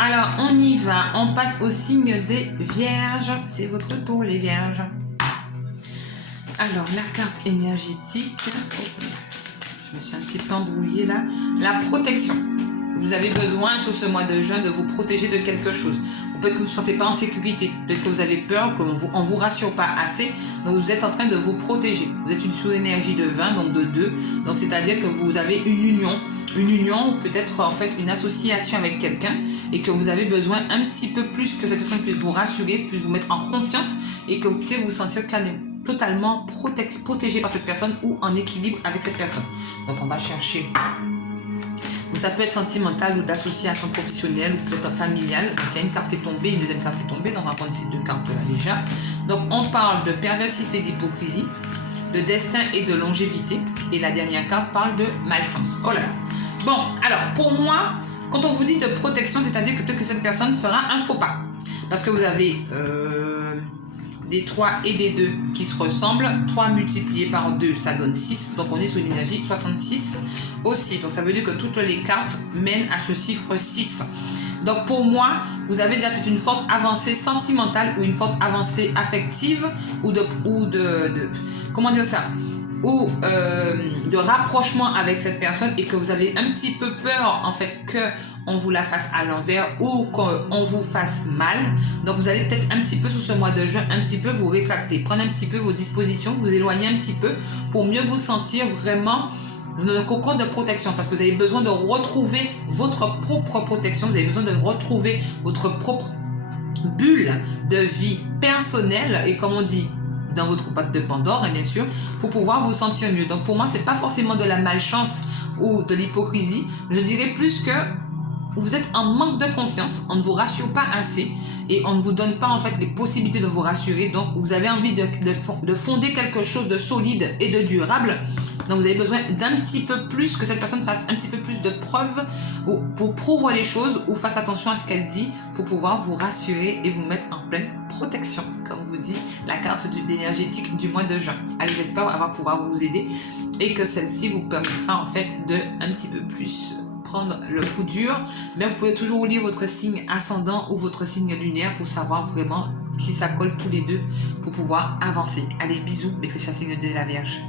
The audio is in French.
Alors, on y va. On passe au signe des Vierges. C'est votre tour, les Vierges. Alors, la carte énergétique. Oh, je me suis un petit peu embrouillée là. La protection. Vous avez besoin sur ce mois de juin de vous protéger de quelque chose. Peut-être que vous ne vous sentez pas en sécurité. Peut-être que vous avez peur, qu'on ne vous rassure pas assez. Donc, vous êtes en train de vous protéger. Vous êtes sous énergie de 20, donc de 2. Donc, c'est-à-dire que vous avez une union. Une union ou peut-être en fait une association avec quelqu'un et que vous avez besoin un petit peu plus que cette personne puisse vous rassurer, puisse vous mettre en confiance et que vous puissiez vous sentir totalement protégé par cette personne ou en équilibre avec cette personne. Donc, on va chercher. Ça peut être sentimental ou d'association professionnelle ou peut-être familiale. Donc, il y a une carte qui est tombée, une deuxième carte qui est tombée. Donc, on va prendre ces deux cartes-là déjà. Donc, on parle de perversité, d'hypocrisie, de destin et de longévité. Et la dernière carte parle de malchance. Oh là là. Bon, alors, pour moi, quand on vous dit de protection, c'est-à-dire que peut-être que cette personne fera un faux pas. Parce que vous avez des 3 et des 2 qui se ressemblent. 3 multiplié par 2, ça donne 6. Donc, on est sur une énergie 66 aussi. Donc, ça veut dire que toutes les cartes mènent à ce chiffre 6. Donc, pour moi, vous avez déjà peut-être une forte avancée sentimentale ou une forte avancée affective ou comment dire ça, ou de rapprochement avec cette personne et que vous avez un petit peu peur en fait qu'on vous la fasse à l'envers ou qu'on vous fasse mal. Donc vous allez peut-être un petit peu sous ce mois de juin un petit peu vous rétracter, prendre un petit peu vos dispositions, vous éloigner un petit peu pour mieux vous sentir vraiment dans un cocon de protection parce que vous avez besoin de retrouver votre propre protection, vous avez besoin de retrouver votre propre bulle de vie personnelle et comme on dit dans votre boîte de Pandore, hein, bien sûr, pour pouvoir vous sentir mieux. Donc, pour moi, c'est pas forcément de la malchance ou de l'hypocrisie. Je dirais plus que vous êtes en manque de confiance, on ne vous rassure pas assez et on ne vous donne pas, en fait, les possibilités de vous rassurer. Donc, vous avez envie de fonder quelque chose de solide et de durable. Donc, vous avez besoin d'un petit peu plus, que cette personne fasse un petit peu plus de preuves ou pour prouver les choses ou fasse attention à ce qu'elle dit pour pouvoir vous rassurer et vous mettre en pleine protection, comme vous dit la carte énergétique du mois de juin. Allez, j'espère pouvoir vous aider et que celle-ci vous permettra en fait de un petit peu plus prendre le coup dur. Mais vous pouvez toujours lire votre signe ascendant ou votre signe lunaire pour savoir vraiment si ça colle tous les deux pour pouvoir avancer. Allez, bisous, maîtresse signe de la Vierge.